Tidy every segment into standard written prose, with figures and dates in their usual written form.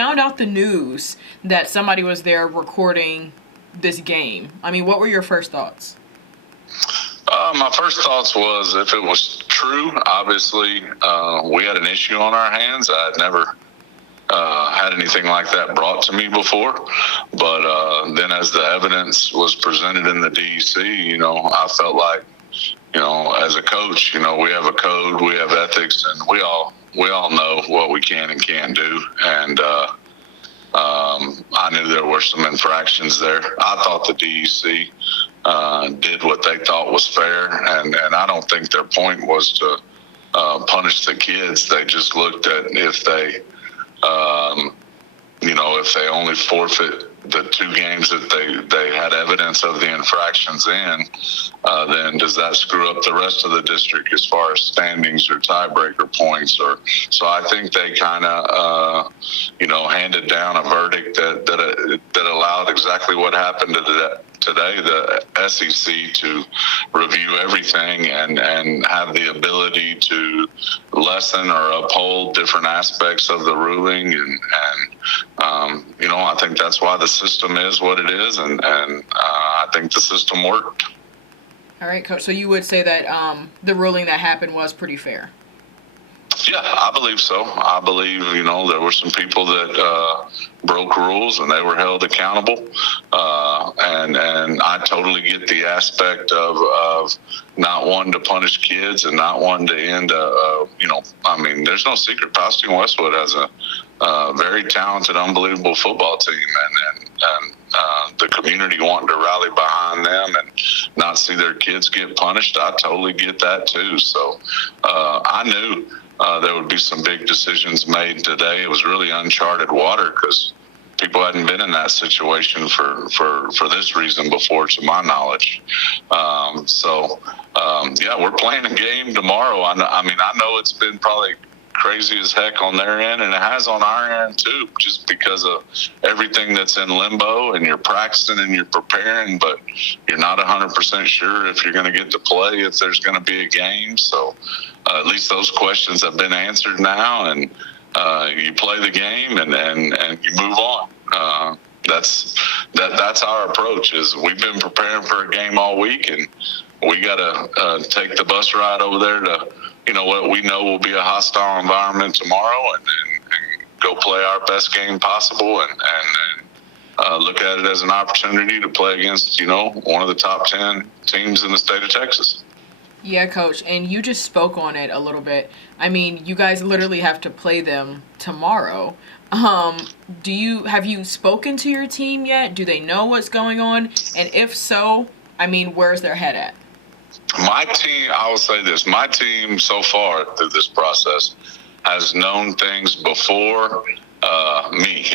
found out the news that somebody was there recording this game, I mean, what were your first thoughts? My first thoughts was if it was true, obviously we had an issue on our hands. I had never had anything like that brought to me before. But then as the evidence was presented in the DEC, I felt like, as a coach, we have a code, we have ethics, and we all know what we can and can't do. And I knew there were some infractions there. I thought the DEC did what they thought was fair, and I don't think their point was to punish the kids. They just looked at if they only forfeit the 2 games that they had evidence of the infractions in, then does that screw up the rest of the district as far as standings or tiebreaker points? So I think they kind of handed down a verdict that allowed exactly what happened today, the SEC to review everything and have the ability to lessen or uphold different aspects of the ruling. And I think that's why the system is what it is. And I think the system worked. All right, Coach. So you would say that the ruling that happened was pretty fair? Yeah, I believe so. I believe, there were some people that broke rules and they were held accountable. And I totally get the aspect of not wanting to punish kids and not wanting to end there's no secret. Pasadena Westwood has a very talented, unbelievable football team, and the community wanting to rally behind them and not see their kids get punished. I totally get that too. So I knew there would be some big decisions made today. It was really uncharted water because people hadn't been in that situation for this reason before, to my knowledge. We're playing a game tomorrow. I know it's been probably crazy as heck on their end, and it has on our end too, just because of everything that's in limbo, and you're practicing and you're preparing, but you're not 100% sure if you're going to get to play, if there's going to be a game. So at least those questions have been answered now, and you play the game and you move on. That's our approach. Is we've been preparing for a game all week, and we got to take the bus ride over there to what we know will be a hostile environment tomorrow, and go play our best game possible, and look at it as an opportunity to play against one of the top 10 teams in the state of Texas. Yeah, Coach, and you just spoke on it a little bit. I mean, you guys literally have to play them tomorrow. Have you spoken to your team yet? Do they know what's going on? And if so, where's their head at? My team, I will say this, my team so far through this process has known things before me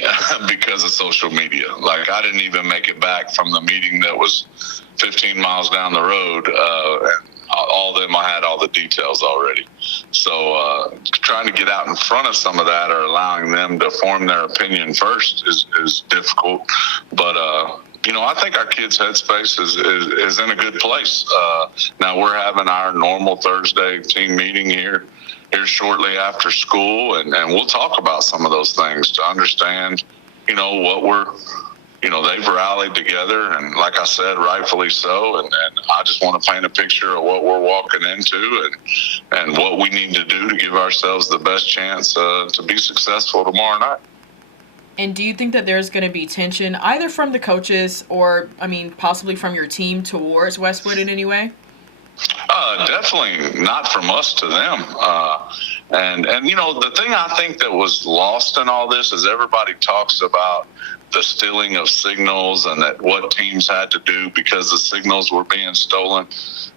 because of social media. Like, I didn't even make it back from the meeting that was 15 miles down the road, and all of them, I had all the details already. So trying to get out in front of some of that or allowing them to form their opinion first is difficult. But I think our kids' headspace is in a good place. Now we're having our normal Thursday team meeting here shortly after school, and we'll talk about some of those things to understand, what we're, they've rallied together, and like I said, rightfully so. And I just want to paint a picture of what we're walking into and what we need to do to give ourselves the best chance to be successful tomorrow night. And do you think that there's going to be tension either from the coaches or, possibly from your team towards Westwood in any way? Definitely not from us to them. The thing I think that was lost in all this is everybody talks about the stealing of signals and that what teams had to do because the signals were being stolen.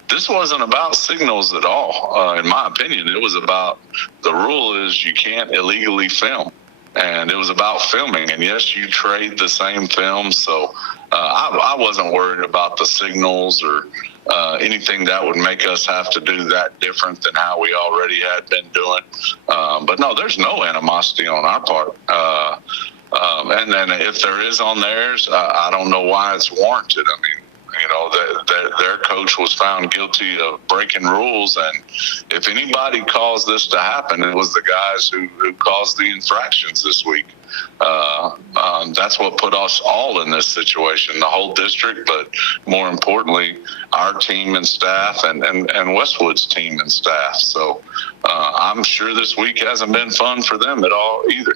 This wasn't about signals at all, in my opinion. It was about the rule is you can't illegally film. And it was about filming. And yes, you trade the same film. So I wasn't worried about the signals or anything that would make us have to do that different than how we already had been doing. But no, there's no animosity on our part. And then if there is on theirs, I don't know why it's warranted. Their coach was found guilty of breaking rules, and if anybody caused this to happen, it was the guys who caused the infractions this week. that's what put us all in this situation, the whole district, but more importantly, our team and staff and Westwood's team and staff. So I'm sure this week hasn't been fun for them at all either.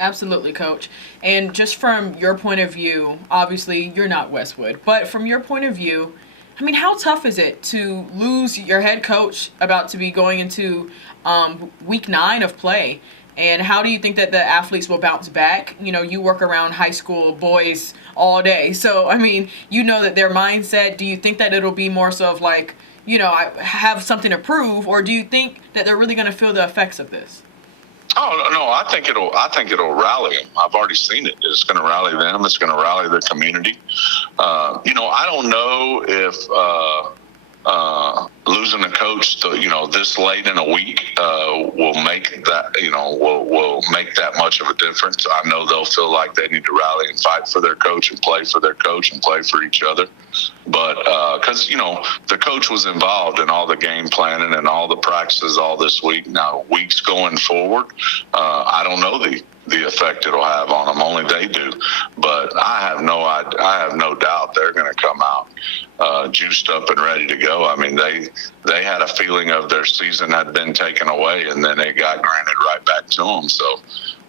Absolutely, Coach. And just from your point of view, obviously you're not Westwood, but from your point of view, I mean, how tough is it to lose your head coach about to be going into week 9 of play? And how do you think that the athletes will bounce back? You know, you work around high school boys all day. So, I mean, you know that their mindset, do you think that it'll be more so of like, you know, I have something to prove, or do you think that they're really going to feel the effects of this? Oh no, I think it'll rally them. I've already seen it. It's going to rally them. It's going to rally the community. I don't know if losing a coach, this late in a week will make that, will make that much of a difference. I know they'll feel like they need to rally and fight for their coach and play for their coach and play for each other. But because, the coach was involved in all the game planning and all the practices all this week. Now, weeks going forward, I don't know the effect it'll have on them. Only they do. But I have no doubt they're going to come out juiced up and ready to go. I mean, they had a feeling of their season had been taken away, and then it got granted right back to them. So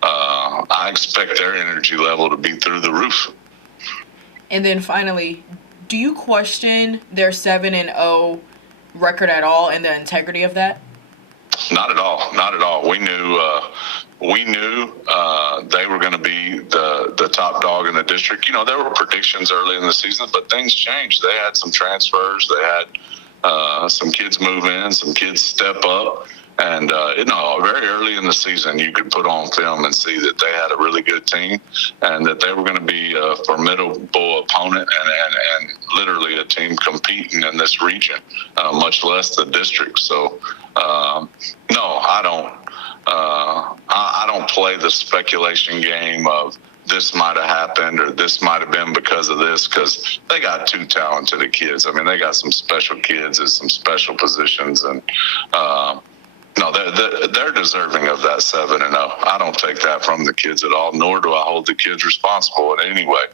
I expect their energy level to be through the roof. And then finally, do you question their 7-0 record at all and the integrity of that? Not at all. Not at all. We knew they were going to be the top dog in the district. There were predictions early in the season, but things changed. They had some transfers. They had some kids move in, some kids step up. And, very early in the season, you could put on film and see that they had a really good team and that they were going to be a formidable opponent and literally a team competing in this region, much less the district. So, no, I don't. I don't play the speculation game of this might have happened or this might have been because of this, because they got 2 talented kids. I mean, they got some special kids at some special positions, and no, they're deserving of that 7-0. I don't take that from the kids at all, nor do I hold the kids responsible in any way.